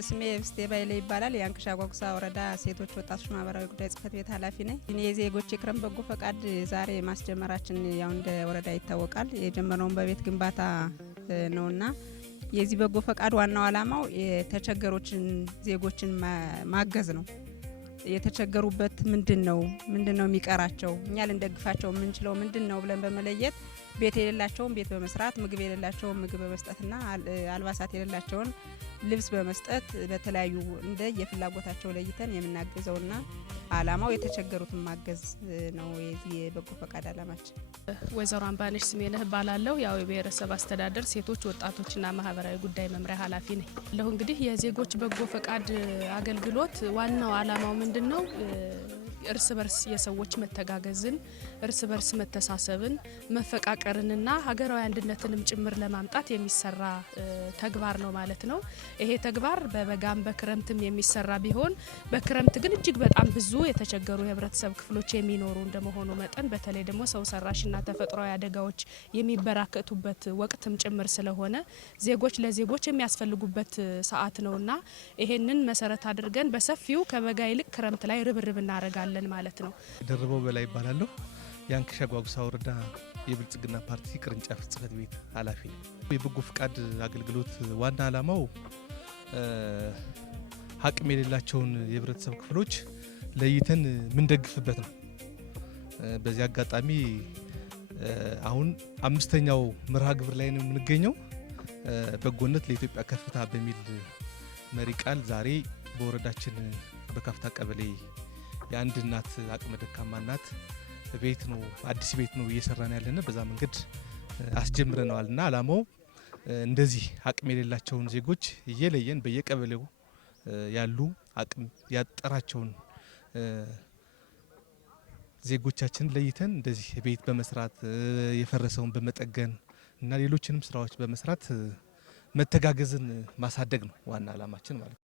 ስሜ ብስቴ ባይለ ይባላል። የአንክሻ ጓጉሳ ወረዳ ሴቶች ወጣቶች ማህበራዊ ጉዳይ ጽህፈት ቤት ኃላፊ ነኝ። እኔ የዜጎች የክረምት በጎ ፈቃድ ዛሬ ማስጀመራችን ያው እንደ ወረዳ ይታወቃል። የጀመረውን በቤት ግንባታ ነውና የዚህ በጎ ፈቃድ ዋናው አላማው የተቸገሮችን ዜጎችን ማገዝ ነው። የተቸገሩበት ምንድነው የሚቀራቸው እኛ ልንደግፋቸው ምንችለው ምንድነው ብለን በመለየት ቤት የሌላቸውን ቤት በመስራት ምግብ የሌላቸውን ምግብ በመስጠትና አልባሳት የሌላቸውን ልብስ በመስጠት በተለያዩ እንደ የፍላጎታቸው ለይተን የምናገዘውና አላማው የተቸገሩትን ማገዝ ነው። የዚህ የበጎ ፈቃድ አላማችን ወይዘሮ አምባነሽ ስሜነህ ባላለው ያው የብሔረሰብ አስተዳደር ሴቶች ወጣቶችና ማህበራዊ ጉዳይ መምሪያ ኃላፊ ነኝ። እንግዲህ የዜጎች በጎ ፈቃድ አገልግሎት ዋናው አላማው ምንድነው? እርስ በርስ የሰዎች መተጋገዝን እርስ በርስ መተሳሰብን መፈቃቀርንና ሀገራዊ አንድነትንም ጭምር ለማምጣት የሚሰራ ተግባር ነው ማለት ነው። ይሄ ተግባር በበጋም በክረምትም የሚሰራ ቢሆን በክረምት ግን እጅግ በጣም ብዙ የተቸገሩ የህብረተሰብ ክፍሎች የሚኖሩ እንደመሆኑ መጠን በተለይ ደግሞ ሰው ሰራሽና ተፈጥሯዊ አደጋዎች የሚበራከቱበት ወቅትም ጭምር ስለሆነ ዜጎች ለዜጎች የሚያስፈልጉበት ሰዓት ነውና ይሄንን መሰረት አድርገን በሰፊው ከበጋ ይልቅ ክረምት ላይ ርብርብ እናደርጋለን ማለት ነው። ደርበው በላይ ይባላል። የአንክሻ ጓጉሳ ወረዳ የብልጽግና ፓርቲ ቅርንጫፍ ጽህፈት ቤት ኃላፊ ነኝ። የበጎ ፈቃድ አገልግሎት ዋና አላማው አቅም የሌላቸውን የህብረተሰብ ክፍሎች ለይተን ምንደግፍበት ነው። በዚህ አጋጣሚ አሁን 5ኛው መርሃ ግብር ላይ ነው የምንገኘው። በጎነት ለኢትዮጵያ ከፍታ በሚል መሪ ቃል ዛሬ በወረዳችን በካፍታ ቀበሌ የአንድ እናት አቅመ ደካማ እናት ቤት ነው አዲስ ቤት ነው እየሰራን ያለና በዛ መንገድ አስጀምረናልና አላማው እንደዚህ አቅም የሌላቸውን ዜጎች እየለየን በየቀበሌው ያሉ አቅም ያጠራቸውን ዜጎቻችን ለይተን እንደዚህ ቤት በመስራት የፈረሰውን በመጠገን እና ሌሎችንም ስራዎች በመስራት መተጋገዝን ማሳደግ ነው ዋና አላማችን ማለት ነው።